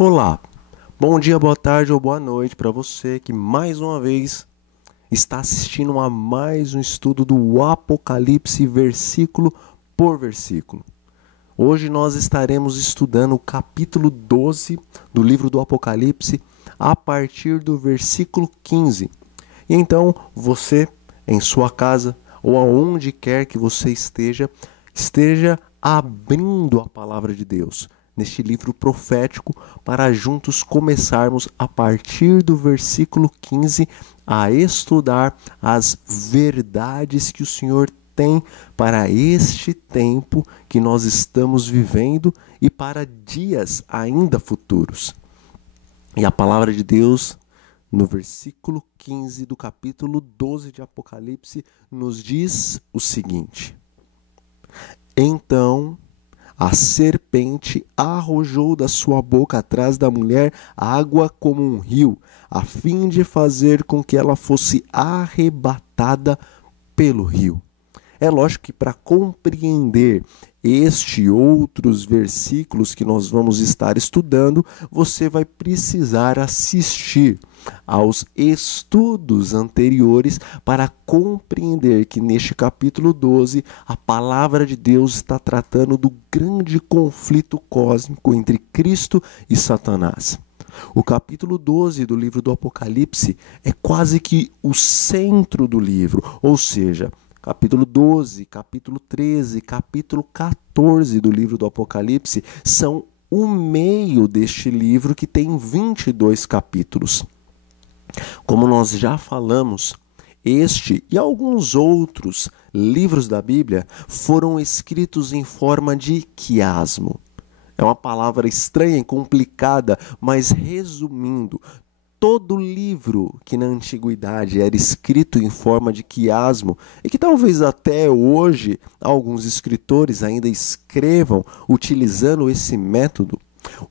Olá, bom dia, boa tarde ou boa noite para você que mais uma vez está assistindo a mais um estudo do Apocalipse versículo por versículo. Hoje nós estaremos estudando o capítulo 12 do livro do Apocalipse a partir do versículo 15. E então você, em sua casa ou aonde quer que você esteja abrindo a palavra de Deus neste livro profético para juntos começarmos a partir do versículo 15 a estudar as verdades que o Senhor tem para este tempo que nós estamos vivendo e para dias ainda futuros. E a palavra de Deus, no versículo 15 do capítulo 12 de Apocalipse, nos diz o seguinte: Então a serpente arrojou da sua boca atrás da mulher água como um rio, a fim de fazer com que ela fosse arrebatada pelo rio. É lógico que para compreender este e outros versículos que nós vamos estar estudando, você vai precisar assistir aos estudos anteriores para compreender que neste capítulo 12 a palavra de Deus está tratando do grande conflito cósmico entre Cristo e Satanás. O capítulo 12 do livro do Apocalipse é quase que o centro do livro, ou seja, capítulo 12, capítulo 13, capítulo 14 do livro do Apocalipse são o meio deste livro que tem 22 capítulos. Como nós já falamos, este e alguns outros livros da Bíblia foram escritos em forma de quiasmo. É uma palavra estranha e complicada, mas resumindo, todo livro que na antiguidade era escrito em forma de quiasmo e que talvez até hoje alguns escritores ainda escrevam utilizando esse método,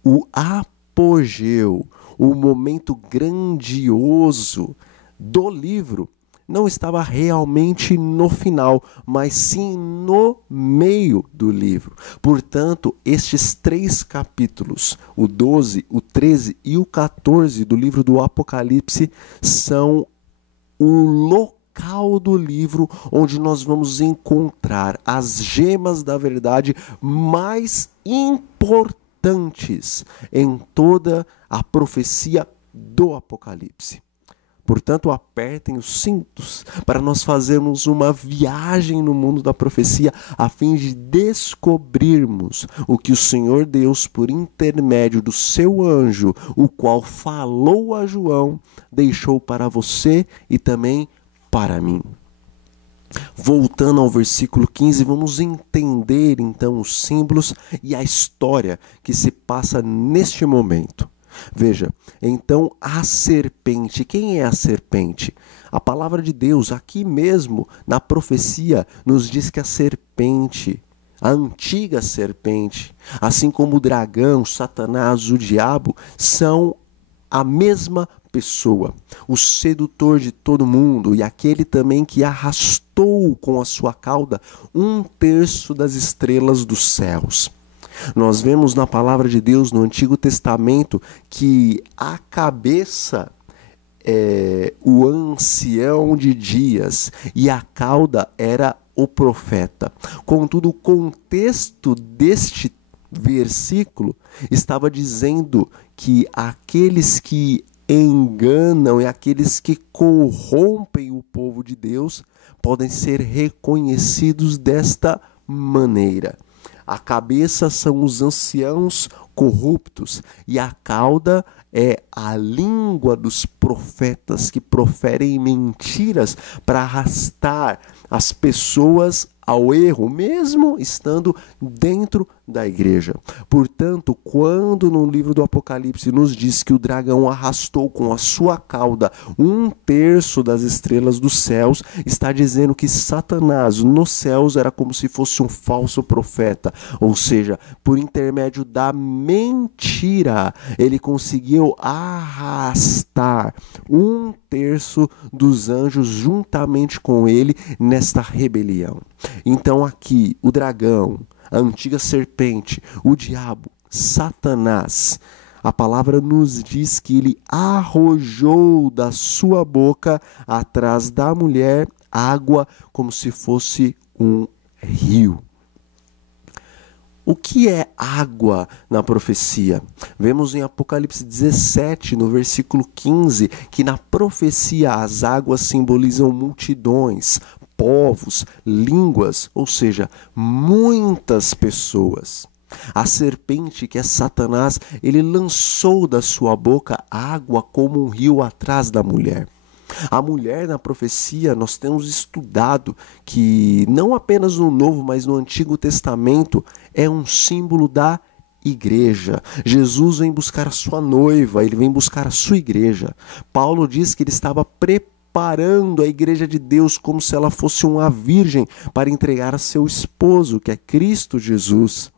o apogeu, o momento grandioso do livro não estava realmente no final, mas sim no meio do livro. Portanto, estes 3 capítulos, o 12, o 13 e o 14 do livro do Apocalipse, são o local do livro onde nós vamos encontrar as gemas da verdade mais importantes em toda a profecia do Apocalipse. Portanto, apertem os cintos para nós fazermos uma viagem no mundo da profecia a fim de descobrirmos o que o Senhor Deus, por intermédio do seu anjo, o qual falou a João, deixou para você e também para mim. Voltando ao versículo 15, vamos entender então os símbolos e a história que se passa neste momento. Veja, então a serpente, quem é a serpente? A palavra de Deus, aqui mesmo na profecia, nos diz que a serpente, a antiga serpente, assim como o dragão, Satanás, o diabo, são a mesma pessoa, o sedutor de todo mundo e aquele também que arrastou com a sua cauda 1/3 das estrelas dos céus. Nós vemos na palavra de Deus no Antigo Testamento que a cabeça é o ancião de dias e a cauda era o profeta. Contudo, o contexto deste versículo estava dizendo que aqueles que enganam e aqueles que corrompem o povo de Deus podem ser reconhecidos desta maneira. A cabeça são os anciãos corruptos e a cauda é a língua dos profetas que proferem mentiras para arrastar as pessoas ao erro, mesmo estando dentro da igreja. Portanto, quando no livro do Apocalipse nos diz que o dragão arrastou com a sua cauda 1/3 das estrelas dos céus, está dizendo que Satanás nos céus era como se fosse um falso profeta, ou seja, por intermédio da mentira, ele conseguiu arrastar 1/3 dos anjos juntamente com ele nesta rebelião. Então aqui o dragão, a antiga serpente, o diabo, Satanás, A palavra nos diz que ele arrojou da sua boca atrás da mulher água como se fosse um rio. O que é água na profecia? Vemos em Apocalipse 17, no versículo 15, que na profecia as águas simbolizam multidões, povos, línguas, ou seja, muitas pessoas. A serpente, que é Satanás, ele lançou da sua boca água como um rio atrás da mulher. A mulher na profecia, nós temos estudado que não apenas no Novo, mas no Antigo Testamento, é um símbolo da igreja. Jesus vem buscar a sua noiva, ele vem buscar a sua igreja. Paulo diz que ele estava preparando a igreja de Deus como se ela fosse uma virgem para entregar a seu esposo, que é Cristo Jesus.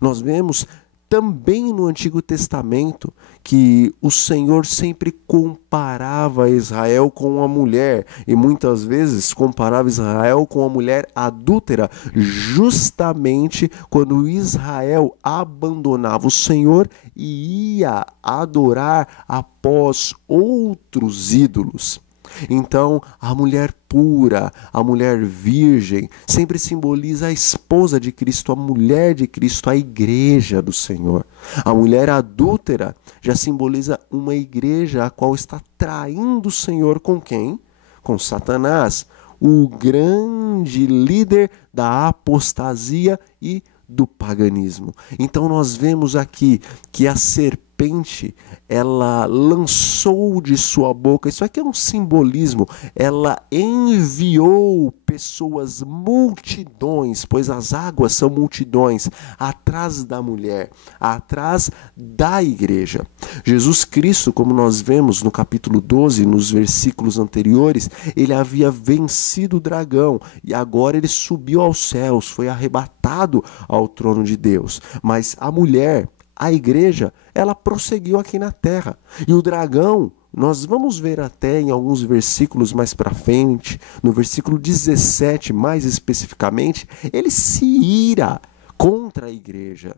Nós vemos também no Antigo Testamento que o Senhor sempre comparava Israel com uma mulher, e muitas vezes comparava Israel com uma mulher adúltera, justamente quando Israel abandonava o Senhor e ia adorar após outros ídolos. Então, a mulher pura, a mulher virgem, sempre simboliza a esposa de Cristo, a mulher de Cristo, a igreja do Senhor. A mulher adúltera já simboliza uma igreja a qual está traindo o Senhor com quem? Com Satanás, o grande líder da apostasia e do paganismo. Então nós vemos aqui que a serpente, ela lançou de sua boca, isso aqui é um simbolismo, ela enviou pessoas, multidões, pois as águas são multidões, atrás da mulher, atrás da igreja. Jesus Cristo, como nós vemos no capítulo 12, nos versículos anteriores, ele havia vencido o dragão e agora ele subiu aos céus, foi arrebatado ao trono de Deus. Mas a mulher, a igreja, ela prosseguiu aqui na terra. E o dragão, nós vamos ver até em alguns versículos mais para frente, no versículo 17 mais especificamente, ele se ira contra a igreja.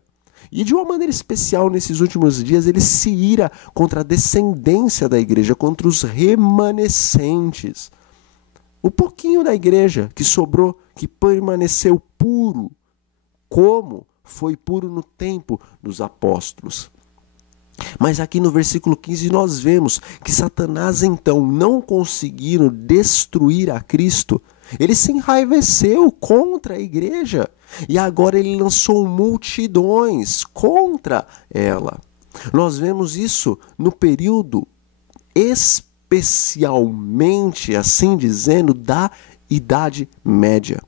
E de uma maneira especial nesses últimos dias, ele se ira contra a descendência da igreja, contra os remanescentes. O pouquinho da igreja que sobrou, que permaneceu puro, como foi puro no tempo dos apóstolos. Mas aqui no versículo 15 nós vemos que Satanás então, não conseguindo destruir a Cristo, ele se enraiveceu contra a igreja e agora ele lançou multidões contra ela. Nós vemos isso no período especialmente, assim dizendo, da Idade Média.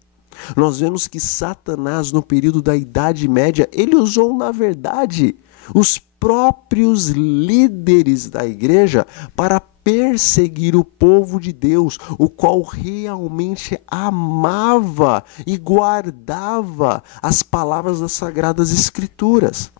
Nós vemos que Satanás, no período da Idade Média, ele usou, na verdade, os próprios líderes da igreja para perseguir o povo de Deus, o qual realmente amava e guardava as palavras das Sagradas Escrituras.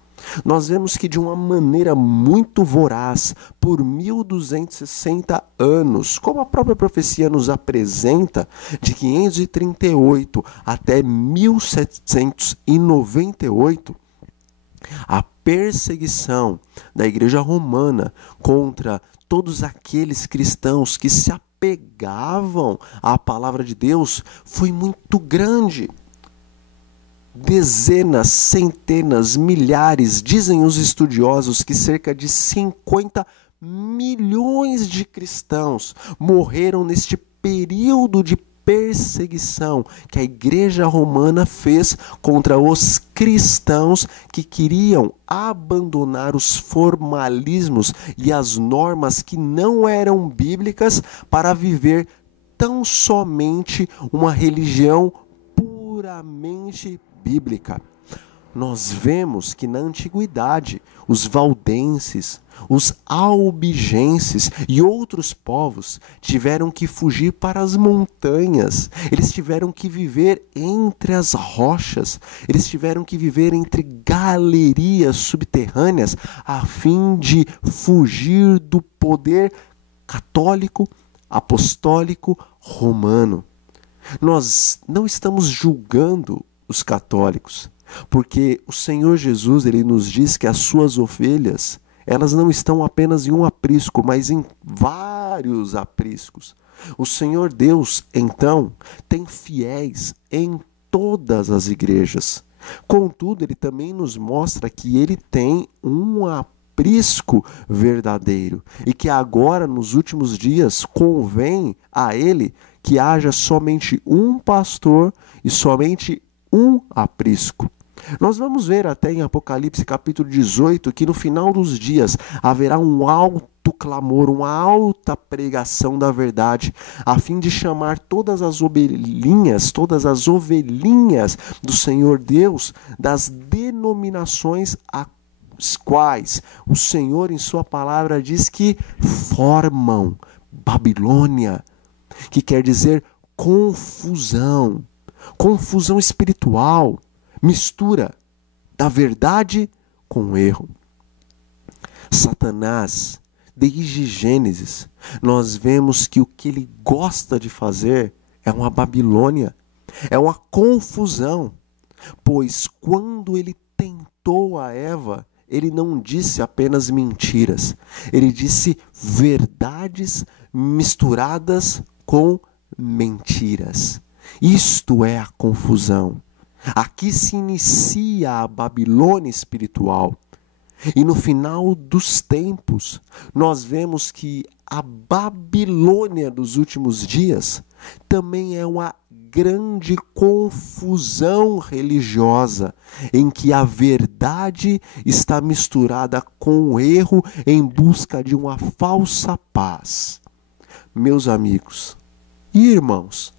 Nós vemos que de uma maneira muito voraz, por 1260 anos, como a própria profecia nos apresenta, de 538 até 1798, a perseguição da Igreja Romana contra todos aqueles cristãos que se apegavam à palavra de Deus foi muito grande. Dezenas, centenas, milhares, dizem os estudiosos que cerca de 50 milhões de cristãos morreram neste período de perseguição que a Igreja Romana fez contra os cristãos que queriam abandonar os formalismos e as normas que não eram bíblicas para viver tão somente uma religião puramente bíblica. Nós vemos que na antiguidade os valdenses, os albigenses e outros povos tiveram que fugir para as montanhas, eles tiveram que viver entre as rochas, eles tiveram que viver entre galerias subterrâneas a fim de fugir do poder católico, apostólico, romano. Nós não estamos julgando os católicos, porque o Senhor Jesus, ele nos diz que as suas ovelhas, elas não estão apenas em um aprisco, mas em vários apriscos. O Senhor Deus, então, tem fiéis em todas as igrejas. Contudo, ele também nos mostra que ele tem um aprisco verdadeiro e que agora, nos últimos dias, convém a ele que haja somente um pastor e somente um aprisco. Nós vamos ver até em Apocalipse capítulo 18 que no final dos dias haverá um alto clamor, uma alta pregação da verdade, a fim de chamar todas as ovelhinhas do Senhor Deus, das denominações as quais o Senhor em sua palavra diz que formam Babilônia, que quer dizer confusão espiritual, mistura da verdade com o erro. Satanás, desde Gênesis, nós vemos que o que ele gosta de fazer é uma Babilônia, é uma confusão, pois quando ele tentou a Eva, ele não disse apenas mentiras, ele disse verdades misturadas com mentiras. Isto é a confusão. Aqui se inicia a Babilônia espiritual. E no final dos tempos, nós vemos que a Babilônia dos últimos dias também é uma grande confusão religiosa, em que a verdade está misturada com o erro em busca de uma falsa paz. Meus amigos e irmãos,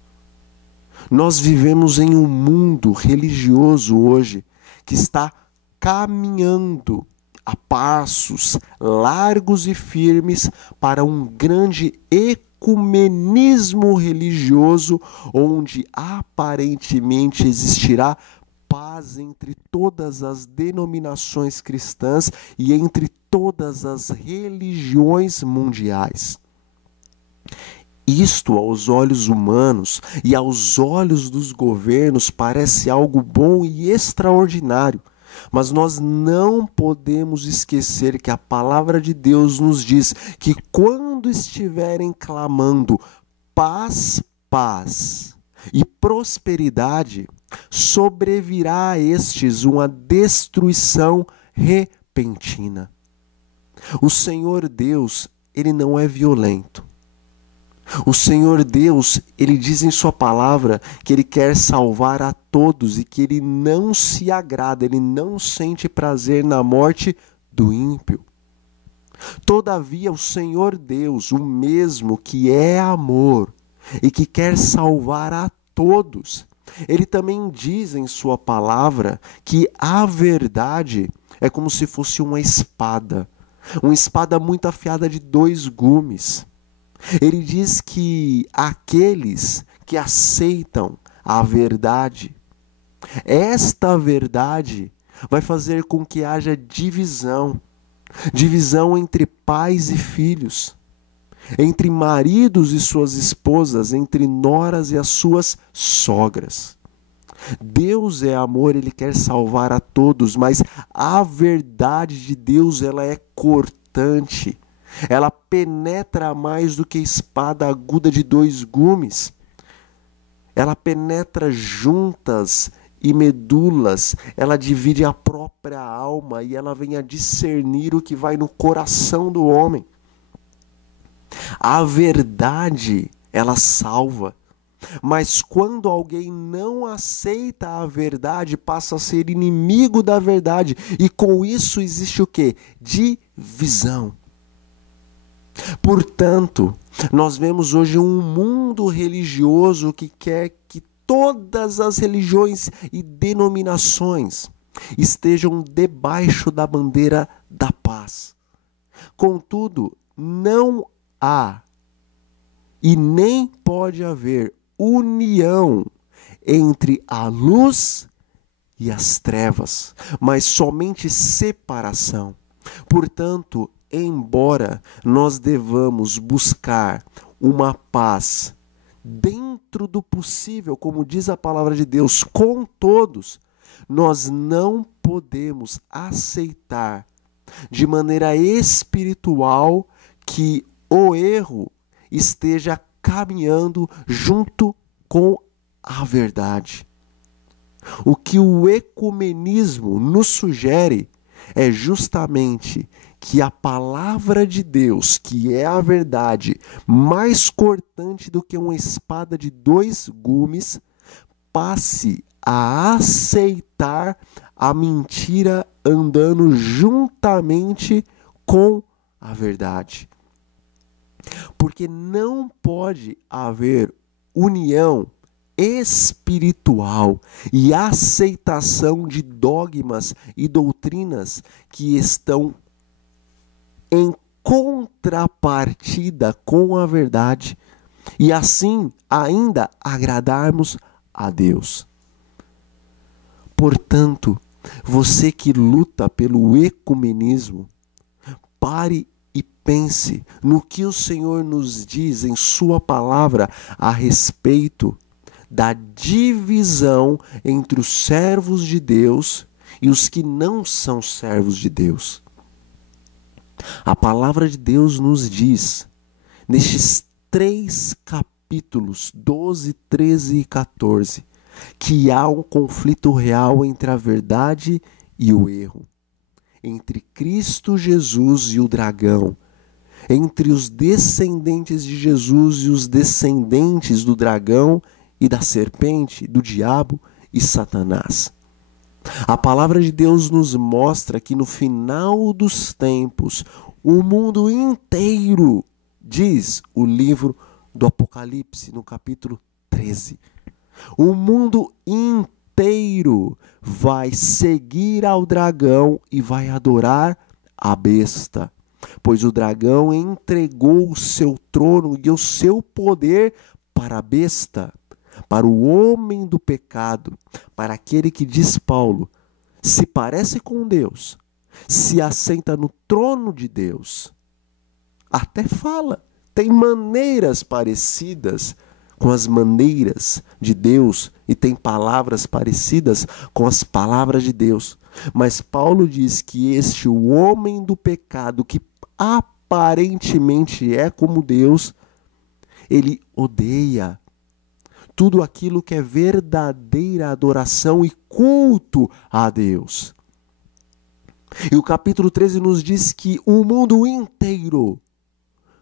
nós vivemos em um mundo religioso hoje que está caminhando a passos largos e firmes para um grande ecumenismo religioso, onde aparentemente existirá paz entre todas as denominações cristãs e entre todas as religiões mundiais. Isto, aos olhos humanos e aos olhos dos governos, parece algo bom e extraordinário. Mas nós não podemos esquecer que a palavra de Deus nos diz que quando estiverem clamando paz, paz e prosperidade, sobrevirá a estes uma destruição repentina. O Senhor Deus, ele não é violento. O Senhor Deus, ele diz em sua palavra que ele quer salvar a todos e que ele não se agrada, ele não sente prazer na morte do ímpio. Todavia, o Senhor Deus, o mesmo que é amor e que quer salvar a todos, ele também diz em sua palavra que a verdade é como se fosse uma espada muito afiada de 2 gumes. Ele diz que aqueles que aceitam a verdade, esta verdade vai fazer com que haja divisão entre pais e filhos, entre maridos e suas esposas, entre noras e as suas sogras. Deus é amor, ele quer salvar a todos, mas a verdade de Deus, ela é cortante. Ela penetra mais do que espada aguda de 2 gumes. Ela penetra juntas e medulas. Ela divide a própria alma e ela vem a discernir o que vai no coração do homem. A verdade, ela salva. Mas quando alguém não aceita a verdade, passa a ser inimigo da verdade. E com isso existe o quê? Divisão. Portanto, nós vemos hoje um mundo religioso que quer que todas as religiões e denominações estejam debaixo da bandeira da paz. Contudo, não há e nem pode haver união entre a luz e as trevas, mas somente separação. Portanto, embora nós devamos buscar uma paz dentro do possível, como diz a palavra de Deus, com todos, nós não podemos aceitar de maneira espiritual, que o erro esteja caminhando junto com a verdade. O que o ecumenismo nos sugere é justamente que a palavra de Deus, que é a verdade, mais cortante do que uma espada de 2 gumes, passe a aceitar a mentira andando juntamente com a verdade. Porque não pode haver união espiritual e aceitação de dogmas e doutrinas que estão em contrapartida com a verdade e assim ainda agradarmos a Deus. Portanto, você que luta pelo ecumenismo, pare e pense no que o Senhor nos diz em sua palavra a respeito da divisão entre os servos de Deus e os que não são servos de Deus. A palavra de Deus nos diz, nestes 3 capítulos, 12, 13 e 14, que há um conflito real entre a verdade e o erro, entre Cristo Jesus e o dragão, entre os descendentes de Jesus e os descendentes do dragão e da serpente, do diabo e Satanás. A palavra de Deus nos mostra que no final dos tempos, o mundo inteiro, diz o livro do Apocalipse, no capítulo 13, o mundo inteiro vai seguir ao dragão e vai adorar a besta, pois o dragão entregou o seu trono e o seu poder para a besta, para o homem do pecado, para aquele que, diz Paulo, se parece com Deus, se assenta no trono de Deus. Até fala, tem maneiras parecidas com as maneiras de Deus e tem palavras parecidas com as palavras de Deus. Mas Paulo diz que este, o homem do pecado, que aparentemente é como Deus, ele odeia tudo aquilo que é verdadeira adoração e culto a Deus. E o capítulo 13 nos diz que o mundo inteiro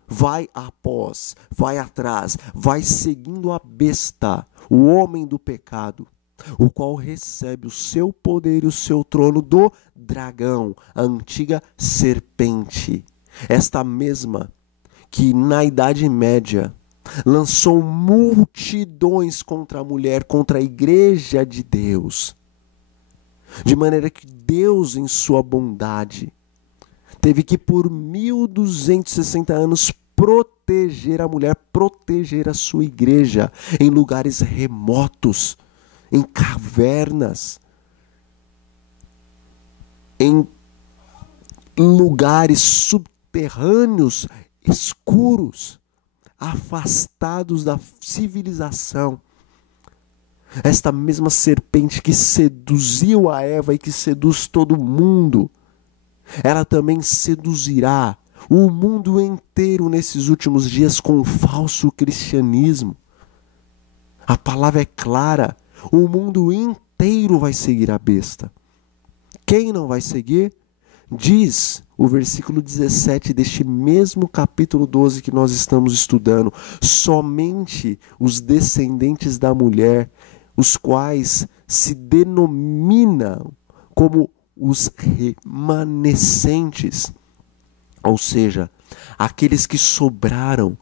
vai após, vai atrás, vai seguindo a besta, o homem do pecado, o qual recebe o seu poder e o seu trono do dragão, a antiga serpente. Esta mesma que na Idade Média lançou multidões contra a mulher, contra a igreja de Deus. De maneira que Deus, em sua bondade, teve que por 1260 anos proteger a mulher, proteger a sua igreja em lugares remotos, em cavernas, em lugares subterrâneos, escuros, afastados da civilização. Esta mesma serpente que seduziu a Eva e que seduz todo mundo, ela também seduzirá o mundo inteiro nesses últimos dias com o falso cristianismo. A palavra é clara, o mundo inteiro vai seguir a besta. Quem não vai seguir? Diz o versículo 17 deste mesmo capítulo 12 que nós estamos estudando, somente os descendentes da mulher, os quais se denominam como os remanescentes, ou seja, aqueles que sobraram,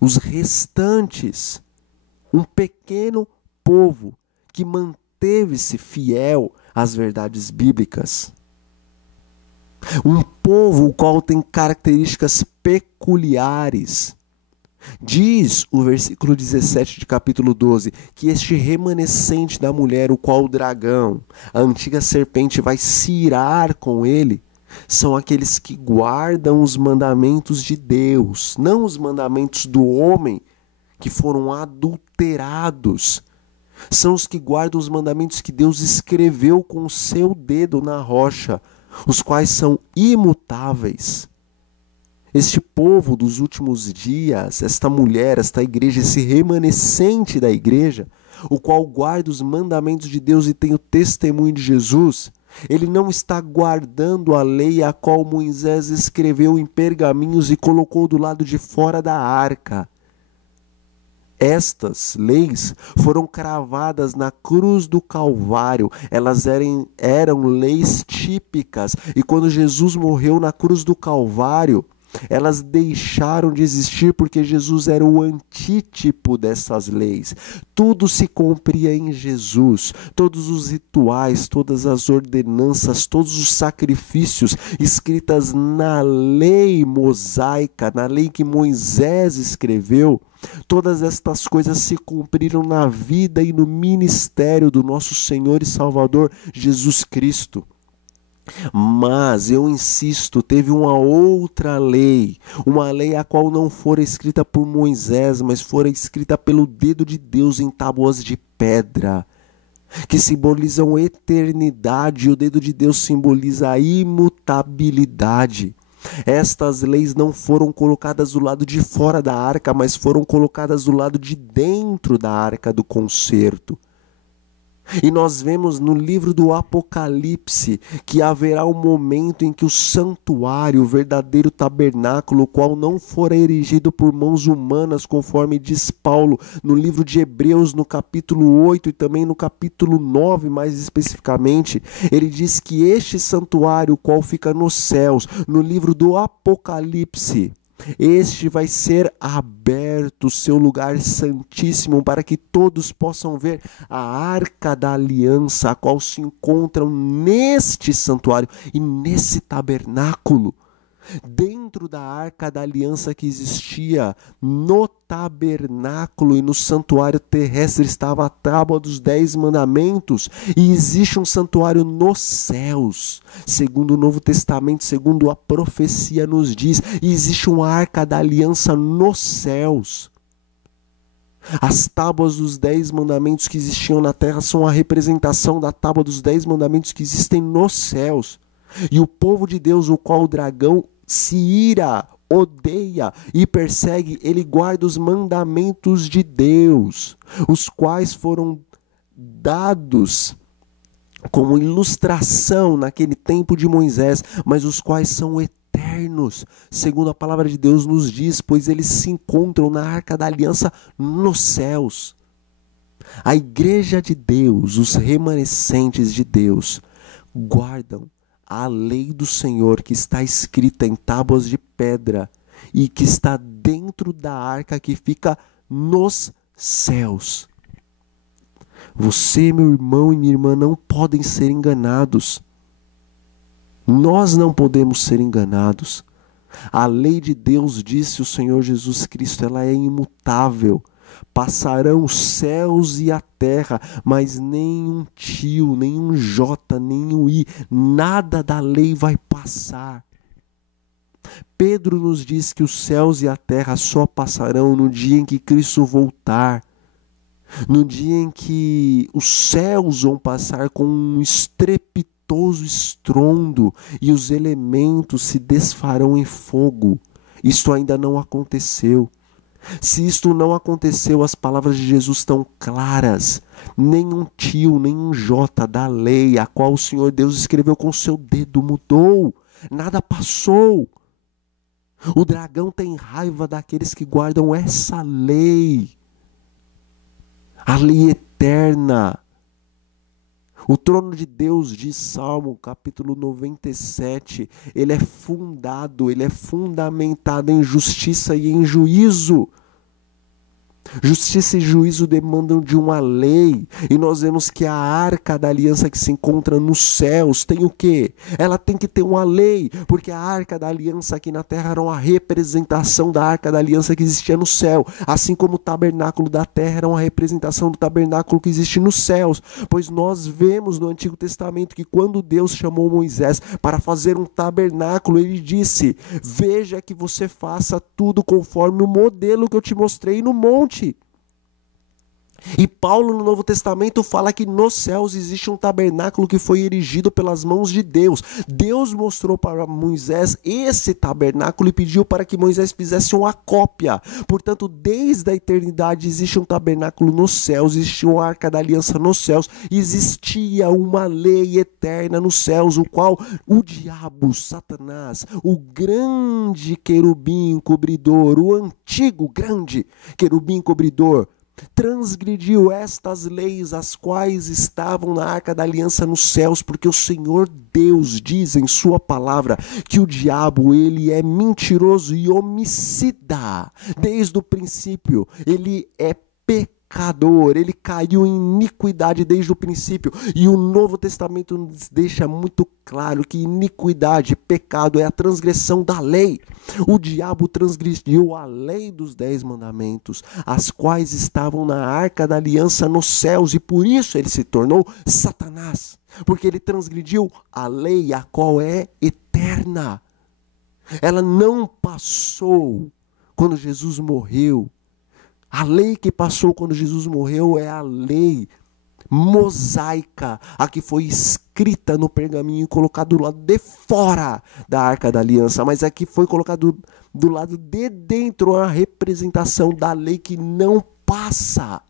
os restantes, um pequeno povo que manteve-se fiel às verdades bíblicas. Um povo o qual tem características peculiares. Diz o versículo 17 de capítulo 12, que este remanescente da mulher, o qual o dragão, a antiga serpente, vai se irar com ele, são aqueles que guardam os mandamentos de Deus, não os mandamentos do homem, que foram adulterados. São os que guardam os mandamentos que Deus escreveu com o seu dedo na rocha, os quais são imutáveis. Este povo dos últimos dias, esta mulher, esta igreja, esse remanescente da igreja, o qual guarda os mandamentos de Deus e tem o testemunho de Jesus, ele não está guardando a lei a qual Moisés escreveu em pergaminhos e colocou do lado de fora da arca. Estas leis foram cravadas na cruz do Calvário, elas eram leis típicas, e quando Jesus morreu na cruz do Calvário, elas deixaram de existir porque Jesus era o antítipo dessas leis. Tudo se cumpria em Jesus, todos os rituais, todas as ordenanças, todos os sacrifícios escritas na lei mosaica, na lei que Moisés escreveu, todas estas coisas se cumpriram na vida e no ministério do nosso Senhor e Salvador Jesus Cristo. Mas, eu insisto, teve uma outra lei, uma lei a qual não fora escrita por Moisés, mas fora escrita pelo dedo de Deus em tábuas de pedra, que simbolizam eternidade, e o dedo de Deus simboliza a imutabilidade. Estas leis não foram colocadas do lado de fora da arca, mas foram colocadas do lado de dentro da arca do concerto. E nós vemos no livro do Apocalipse que haverá um momento em que o santuário, o verdadeiro tabernáculo, o qual não fora erigido por mãos humanas, conforme diz Paulo no livro de Hebreus, no capítulo 8 e também no capítulo 9, mais especificamente, ele diz que este santuário, o qual fica nos céus, no livro do Apocalipse, este vai ser aberto, seu lugar santíssimo, para que todos possam ver a arca da aliança, a qual se encontram neste santuário e nesse tabernáculo. Dentro da arca da aliança que existia no tabernáculo e no santuário terrestre estava a tábua dos 10 mandamentos, e existe um santuário nos céus, segundo o Novo Testamento, segundo a profecia nos diz, e existe uma arca da aliança nos céus. As tábuas dos 10 mandamentos que existiam na terra são a representação da tábua dos 10 mandamentos que existem nos céus. E o povo de Deus, o qual o dragão se ira, odeia e persegue, ele guarda os mandamentos de Deus, os quais foram dados como ilustração naquele tempo de Moisés, mas os quais são eternos, segundo a palavra de Deus nos diz, pois eles se encontram na arca da aliança nos céus. A igreja de Deus, os remanescentes de Deus, guardam a lei do Senhor que está escrita em tábuas de pedra e que está dentro da arca que fica nos céus. Você, meu irmão e minha irmã, não podem ser enganados. Nós não podemos ser enganados. A lei de Deus, disse o Senhor Jesus Cristo, ela é imutável. Passarão os céus e a terra, mas nem um tio, nem um jota, nem um i, nada da lei vai passar. Pedro nos diz que os céus e a terra só passarão no dia em que Cristo voltar. No dia em que os céus vão passar com um estrepitoso estrondo e os elementos se desfarão em fogo. Isto ainda não aconteceu. Se isto não aconteceu, as palavras de Jesus estão claras. Nenhum tio, nenhum jota da lei, a qual o Senhor Deus escreveu com seu dedo, mudou. Nada passou. O dragão tem raiva daqueles que guardam essa lei. A lei eterna. O trono de Deus, diz Salmo, capítulo 97, ele é fundado, ele é fundamentado em justiça e em juízo. Justiça e juízo demandam de uma lei, e nós vemos que a arca da aliança que se encontra nos céus tem o quê? Ela tem que ter uma lei, porque a arca da aliança aqui na terra era uma representação da arca da aliança que existia no céu, assim como o tabernáculo da terra era uma representação do tabernáculo que existe nos céus, pois nós vemos no Antigo Testamento que quando Deus chamou Moisés para fazer um tabernáculo, ele disse: veja que você faça tudo conforme o modelo que eu te mostrei no monte. E Paulo no Novo Testamento fala que nos céus existe um tabernáculo que foi erigido pelas mãos de Deus. Deus mostrou para Moisés esse tabernáculo e pediu para que Moisés fizesse uma cópia. Portanto, desde a eternidade existe um tabernáculo nos céus, existe uma arca da aliança nos céus, existia uma lei eterna nos céus, o qual o diabo, Satanás, o grande querubim cobridor, o antigo grande querubim cobridor, transgrediu estas leis, as quais estavam na arca da aliança nos céus, porque o Senhor Deus diz em sua palavra que o diabo, ele é mentiroso e homicida. Desde o princípio, ele é pecador, ele caiu em iniquidade desde o princípio, e o Novo Testamento nos deixa muito claro que iniquidade, pecado é a transgressão da lei. O diabo transgrediu a lei dos 10 mandamentos, as quais estavam na arca da aliança nos céus, e por isso ele se tornou Satanás, porque ele transgrediu a lei, a qual é eterna. Ela não passou quando Jesus morreu. A lei que passou quando Jesus morreu é a lei mosaica, a que foi escrita no pergaminho e colocado do lado de fora da Arca da Aliança, mas a que foi colocado do lado de dentro, a representação da lei que não passa.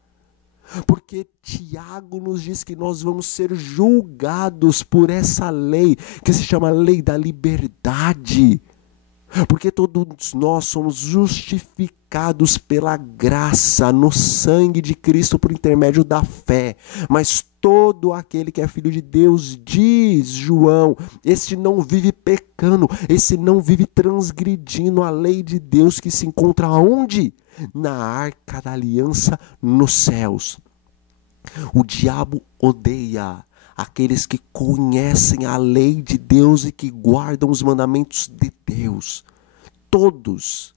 Porque Tiago nos diz que nós vamos ser julgados por essa lei, que se chama lei da liberdade. Porque todos nós somos justificados pela graça no sangue de Cristo por intermédio da fé. Mas todo aquele que é filho de Deus, diz João, este não vive pecando, esse não vive transgredindo a lei de Deus, que se encontra onde? Na arca da aliança nos céus. O diabo odeia aqueles que conhecem a lei de Deus e que guardam os mandamentos de Deus. Todos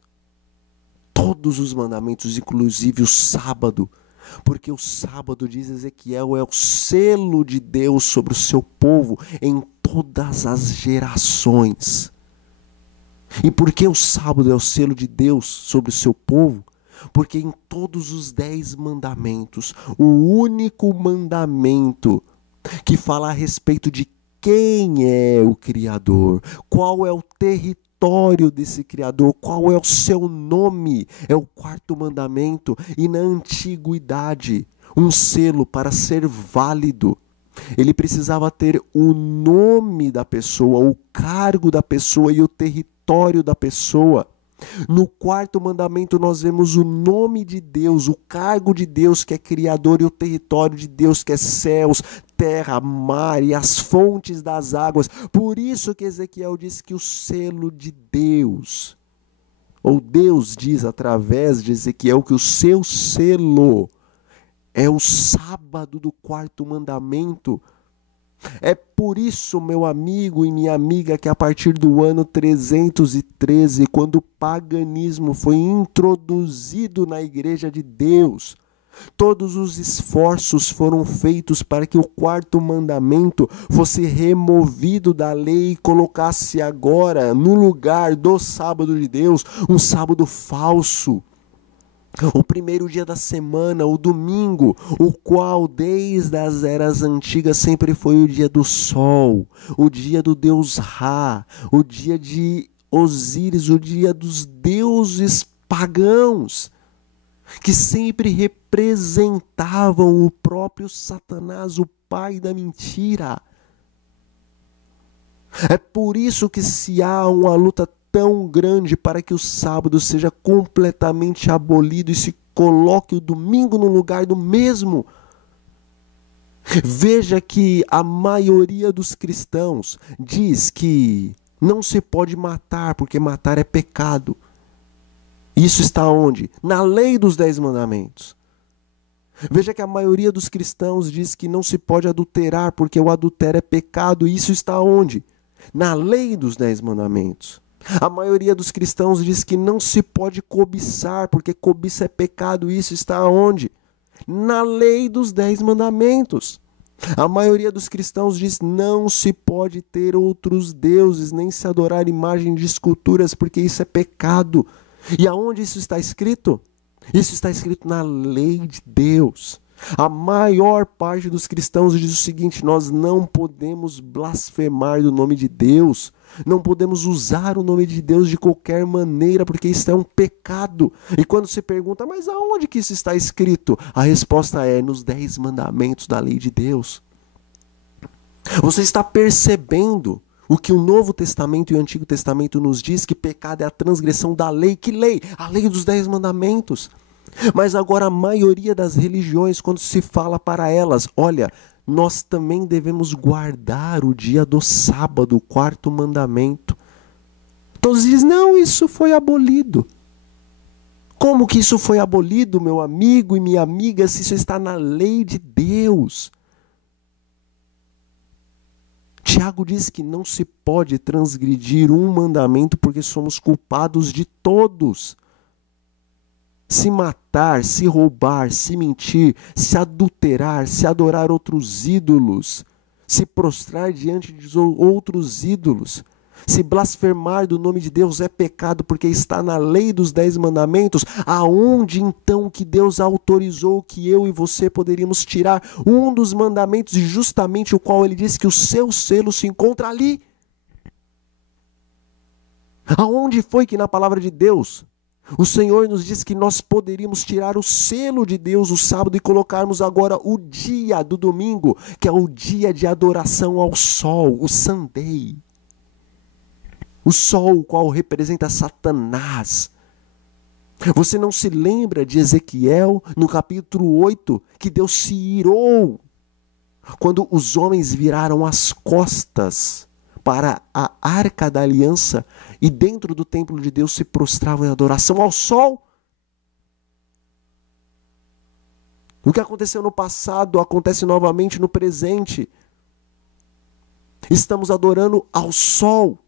os mandamentos, inclusive o sábado, porque o sábado, diz Ezequiel, é o selo de Deus sobre o seu povo em todas as gerações. E por que o sábado é o selo de Deus sobre o seu povo? Porque em todos os 10 mandamentos, o único mandamento que fala a respeito de quem é o Criador, qual é o território desse Criador, qual é o seu nome, é o 4º mandamento. E na antiguidade, um selo, para ser válido, ele precisava ter o nome da pessoa, o cargo da pessoa e o território da pessoa. No 4º mandamento nós vemos o nome de Deus, o cargo de Deus que é Criador, e o território de Deus que é céus, terra, mar e as fontes das águas. Por isso que Ezequiel diz que o selo de Deus, ou Deus diz através de Ezequiel que o seu selo é o sábado do 4º mandamento. É por isso, meu amigo e minha amiga, que a partir do ano 313, quando o paganismo foi introduzido na Igreja de Deus, todos os esforços foram feitos para que o 4º mandamento fosse removido da lei e colocasse agora, no lugar do sábado de Deus, um sábado falso. O primeiro dia da semana, o domingo, o qual desde as eras antigas sempre foi o dia do sol, o dia do deus Ra, o dia de Osíris, o dia dos deuses pagãos, que sempre representavam o próprio Satanás, o pai da mentira. É por isso que se há uma luta tão grande para que o sábado seja completamente abolido e se coloque o domingo no lugar do mesmo. Veja que a maioria dos cristãos diz que não se pode matar, porque matar é pecado. Isso está onde? Na lei dos 10 mandamentos. Veja que a maioria dos cristãos diz que não se pode adulterar, porque o adultério é pecado. E isso está onde? Na lei dos 10 mandamentos. A maioria dos cristãos diz que não se pode cobiçar, porque cobiça é pecado. Isso está onde? Na lei dos 10 mandamentos. A maioria dos cristãos diz que não se pode ter outros deuses, nem se adorar imagem de esculturas, porque isso é pecado. E aonde isso está escrito? Isso está escrito na lei de Deus. A maior parte dos cristãos diz o seguinte: nós não podemos blasfemar do nome de Deus, não podemos usar o nome de Deus de qualquer maneira, porque isso é um pecado. E quando se pergunta, mas aonde que isso está escrito? A resposta é nos 10 mandamentos da lei de Deus. Você está percebendo o que o Novo Testamento e o Antigo Testamento nos diz, que pecado é a transgressão da lei. Que lei? A lei dos 10 mandamentos. Mas agora a maioria das religiões, quando se fala para elas, olha, nós também devemos guardar o dia do sábado, o 4º mandamento. Todos dizem, não, isso foi abolido. Como que isso foi abolido, meu amigo e minha amiga, se isso está na lei de Deus? Tiago diz que não se pode transgredir um mandamento porque somos culpados de todos. Se matar, se roubar, se mentir, se adulterar, se adorar outros ídolos, se prostrar diante de outros ídolos, se blasfemar do nome de Deus é pecado porque está na lei dos 10 mandamentos. Aonde então que Deus autorizou que eu e você poderíamos tirar um dos mandamentos, e justamente o qual ele disse que o seu selo se encontra ali? Aonde foi que na palavra de Deus o Senhor nos diz que nós poderíamos tirar o selo de Deus o sábado e colocarmos agora o dia do domingo, que é o dia de adoração ao sol, o Sunday? O sol, o qual representa Satanás. Você não se lembra de Ezequiel, no capítulo 8, que Deus se irou quando os homens viraram as costas para a Arca da Aliança e dentro do templo de Deus se prostravam em adoração ao sol? O que aconteceu no passado acontece novamente no presente. Estamos adorando ao sol,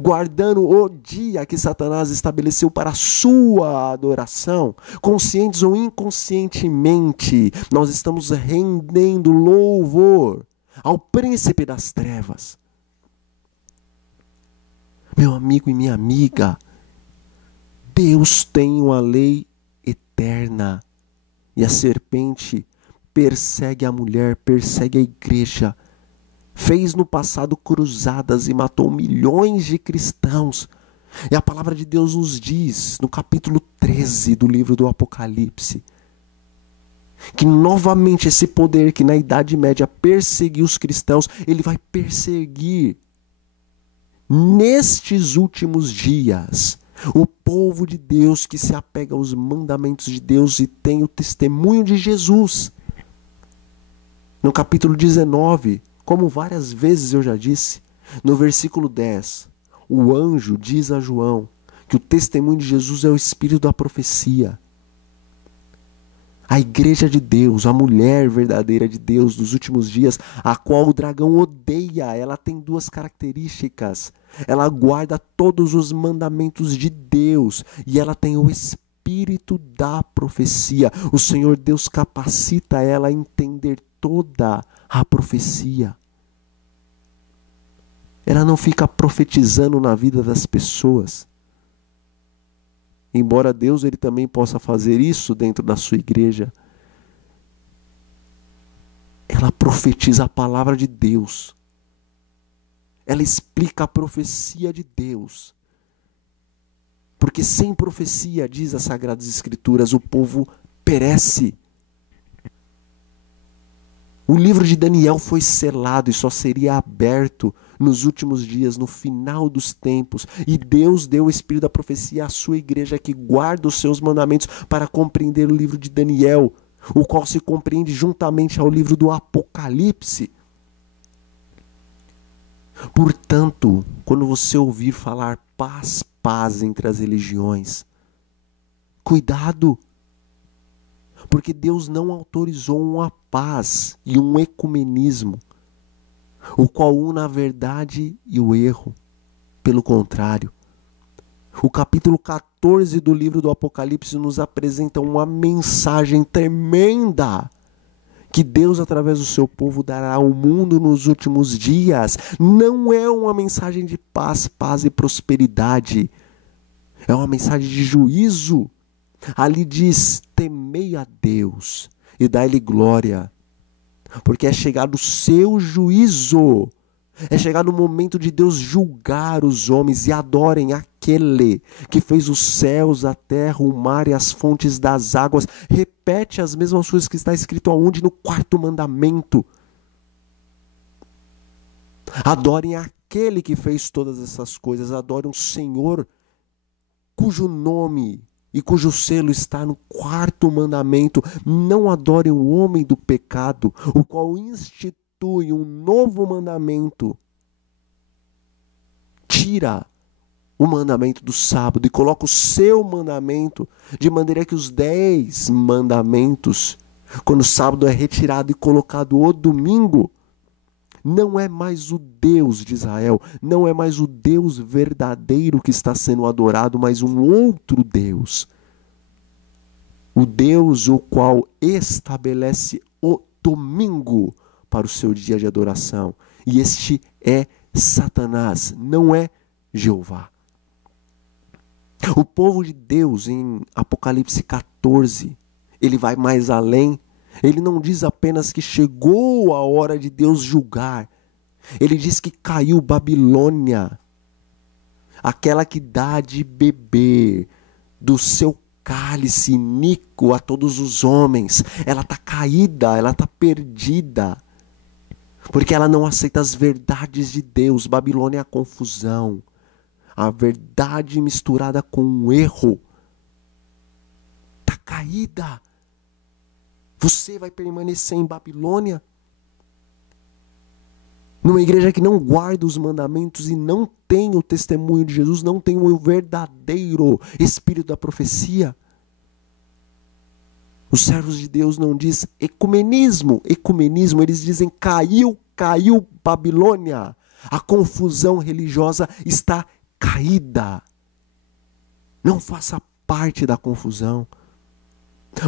guardando o dia que Satanás estabeleceu para a sua adoração. Conscientes ou inconscientemente, nós estamos rendendo louvor ao príncipe das trevas. Meu amigo e minha amiga, Deus tem uma lei eterna. E a serpente persegue a mulher, persegue a igreja. Fez no passado cruzadas e matou milhões de cristãos. E a palavra de Deus nos diz, no capítulo 13 do livro do Apocalipse, que novamente esse poder que na Idade Média perseguiu os cristãos, ele vai perseguir nestes últimos dias o povo de Deus que se apega aos mandamentos de Deus e tem o testemunho de Jesus. No capítulo 19, como várias vezes eu já disse, no versículo 10, o anjo diz a João que o testemunho de Jesus é o espírito da profecia. A igreja de Deus, a mulher verdadeira de Deus dos últimos dias, a qual o dragão odeia, ela tem 2 características. Ela guarda todos os mandamentos de Deus e ela tem o espírito da profecia. O Senhor Deus capacita ela a entender toda a profecia. Ela não fica profetizando na vida das pessoas. Embora Deus ele também possa fazer isso dentro da sua igreja, ela profetiza a palavra de Deus. Ela explica a profecia de Deus. Porque sem profecia, diz as Sagradas Escrituras, o povo perece. O livro de Daniel foi selado e só seria aberto nos últimos dias, no final dos tempos. E Deus deu o espírito da profecia à sua igreja que guarda os seus mandamentos para compreender o livro de Daniel, o qual se compreende juntamente ao livro do Apocalipse. Portanto, quando você ouvir falar paz, paz entre as religiões, cuidado, porque Deus não autorizou uma paz e um ecumenismo, o qual une a verdade e o erro. Pelo contrário, o capítulo 14 do livro do Apocalipse nos apresenta uma mensagem tremenda que Deus, através do seu povo, dará ao mundo nos últimos dias. Não é uma mensagem de paz, paz e prosperidade. É uma mensagem de juízo. Ali diz: temei a Deus e dai-lhe glória, porque é chegado o seu juízo. É chegado o momento de Deus julgar os homens, e adorem aquele que fez os céus, a terra, o mar e as fontes das águas. Repete as mesmas coisas que está escrito aonde? No 4º mandamento. Adorem aquele que fez todas essas coisas. Adorem o Senhor, cujo nome e cujo selo está no 4º mandamento. Não adorem o homem do pecado, o qual institui um novo mandamento. Tira o mandamento do sábado e coloca o seu mandamento, de maneira que os 10 mandamentos, quando o sábado é retirado e colocado o domingo, não é mais o Deus de Israel, não é mais o Deus verdadeiro que está sendo adorado, mas um outro Deus. O Deus o qual estabelece o domingo para o seu dia de adoração. E este é Satanás, não é Jeová. O povo de Deus, em Apocalipse 14, ele vai mais além. Ele não diz apenas que chegou a hora de Deus julgar. Ele diz que caiu Babilônia, aquela que dá de beber do seu cálice iníquo a todos os homens. Ela está caída, ela está perdida, porque ela não aceita as verdades de Deus. Babilônia é a confusão, a verdade misturada com o erro. Está caída. Você vai permanecer em Babilônia? Numa igreja que não guarda os mandamentos e não tem o testemunho de Jesus, não tem o verdadeiro espírito da profecia. Os servos de Deus não dizem ecumenismo, eles dizem caiu Babilônia. A confusão religiosa está caída. Não faça parte da confusão.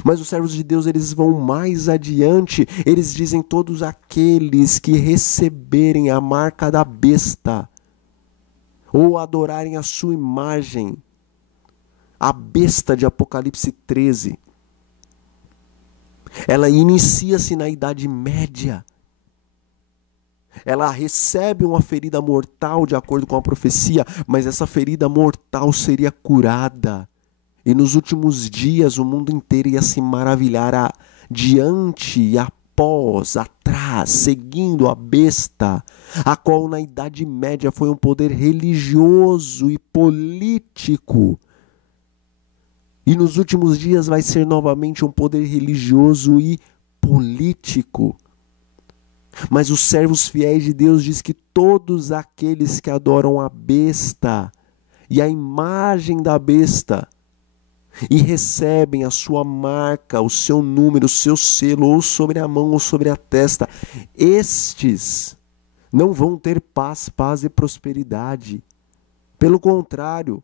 Mas os servos de Deus, eles vão mais adiante. Eles dizem: todos aqueles que receberem a marca da besta ou adorarem a sua imagem, a besta de Apocalipse 13, ela inicia-se na Idade Média. Ela recebe uma ferida mortal de acordo com a profecia, mas essa ferida mortal seria curada. E nos últimos dias o mundo inteiro ia se maravilhar diante e após, atrás, seguindo a besta, a qual na Idade Média foi um poder religioso e político. E nos últimos dias vai ser novamente um poder religioso e político. Mas os servos fiéis de Deus diz que todos aqueles que adoram a besta e a imagem da besta e recebem a sua marca, o seu número, o seu selo, ou sobre a mão ou sobre a testa, estes não vão ter paz e prosperidade. Pelo contrário,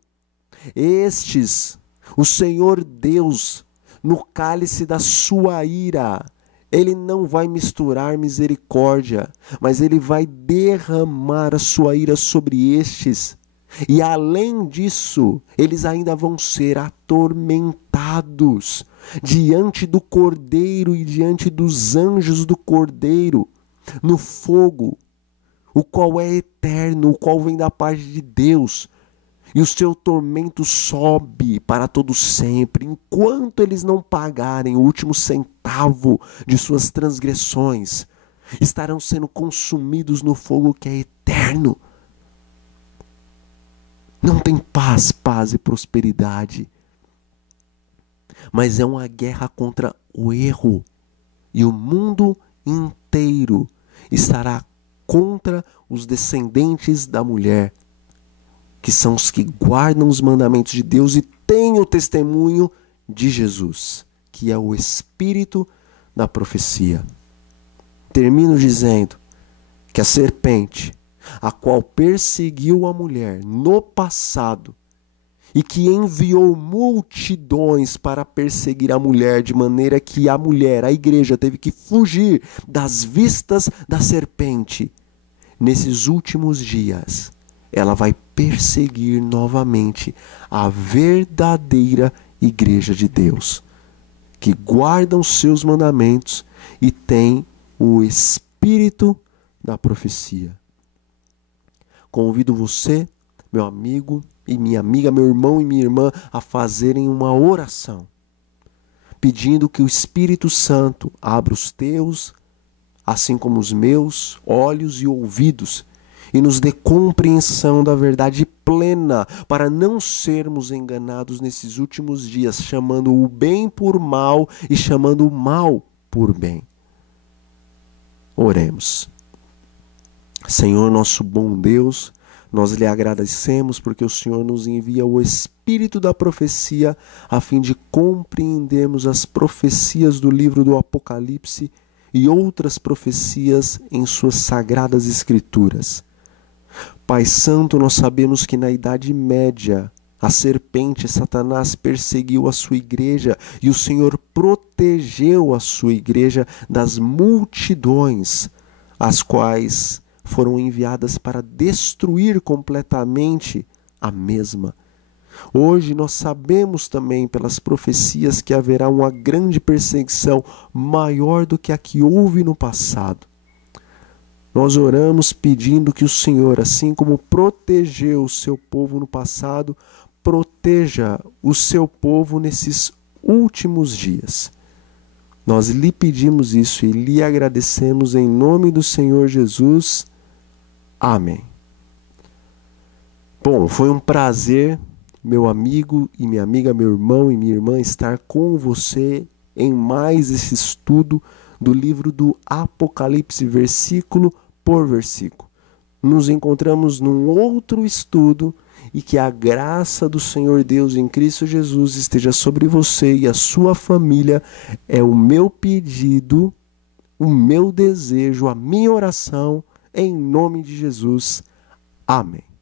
estes, o Senhor Deus, no cálice da sua ira, Ele não vai misturar misericórdia, mas Ele vai derramar a sua ira sobre estes. E além disso, eles ainda vão ser atormentados diante do Cordeiro e diante dos anjos do Cordeiro, no fogo, o qual é eterno, o qual vem da parte de Deus. E o seu tormento sobe para todo sempre, enquanto eles não pagarem o último centavo de suas transgressões, estarão sendo consumidos no fogo que é eterno. Não tem paz e prosperidade, mas é uma guerra contra o erro, e o mundo inteiro estará contra os descendentes da mulher, que são os que guardam os mandamentos de Deus e têm o testemunho de Jesus, que é o espírito da profecia. Termino dizendo que a serpente, a qual perseguiu a mulher no passado e que enviou multidões para perseguir a mulher, de maneira que a mulher, a igreja, teve que fugir das vistas da serpente, nesses últimos dias ela vai perseguir novamente a verdadeira igreja de Deus, que guardam os seus mandamentos e tem o espírito da profecia. Convido você, meu amigo e minha amiga, meu irmão e minha irmã, a fazerem uma oração, pedindo que o Espírito Santo abra os teus, assim como os meus, olhos e ouvidos, e nos dê compreensão da verdade plena, para não sermos enganados nesses últimos dias, chamando o bem por mal e chamando o mal por bem. Oremos. Senhor, nosso bom Deus, nós lhe agradecemos porque o Senhor nos envia o Espírito da profecia a fim de compreendermos as profecias do livro do Apocalipse e outras profecias em suas sagradas escrituras. Pai Santo, nós sabemos que na Idade Média a serpente Satanás perseguiu a sua igreja e o Senhor protegeu a sua igreja das multidões, as quais foram enviadas para destruir completamente a mesma. Hoje nós sabemos também pelas profecias que haverá uma grande perseguição maior do que a que houve no passado. Nós oramos pedindo que o Senhor, assim como protegeu o seu povo no passado, proteja o seu povo nesses últimos dias. Nós lhe pedimos isso e lhe agradecemos em nome do Senhor Jesus. Amém. Bom, foi um prazer, meu amigo e minha amiga, meu irmão e minha irmã, estar com você em mais esse estudo do livro do Apocalipse, versículo por versículo. Nos encontramos num outro estudo e que a graça do Senhor Deus em Cristo Jesus esteja sobre você e a sua família. É o meu pedido, o meu desejo, a minha oração, em nome de Jesus. Amém.